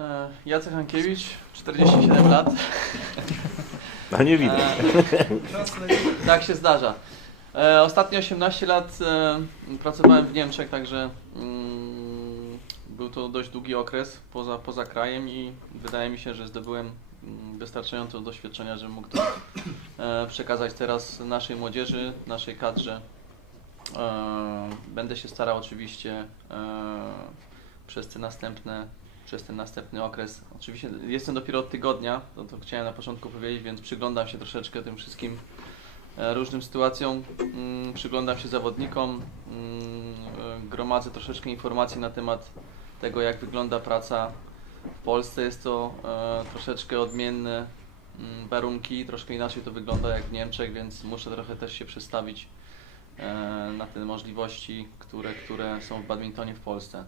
E, Jacek Hankiewicz, 47 lat. A nie widać. E, tak się zdarza. E, ostatnie 18 lat e, pracowałem w Niemczech, także mm, był to dość długi okres poza, poza krajem i wydaje mi się, że zdobyłem mm, wystarczająco doświadczenia, żebym mógł to przekazać teraz naszej młodzieży, naszej kadrze. Będę się starał oczywiście przez te następne przez ten następny okres. Oczywiście jestem dopiero od tygodnia, to, to chciałem na początku powiedzieć, więc przyglądam się troszeczkę tym wszystkim e, różnym sytuacjom, mm, przyglądam się zawodnikom, mm, e, gromadzę troszeczkę informacji na temat tego, jak wygląda praca w Polsce. Jest to e, troszeczkę odmienne mm, warunki, troszkę inaczej to wygląda jak w Niemczech, więc muszę trochę też się przestawić na te możliwości, które, które są w badmintonie w Polsce.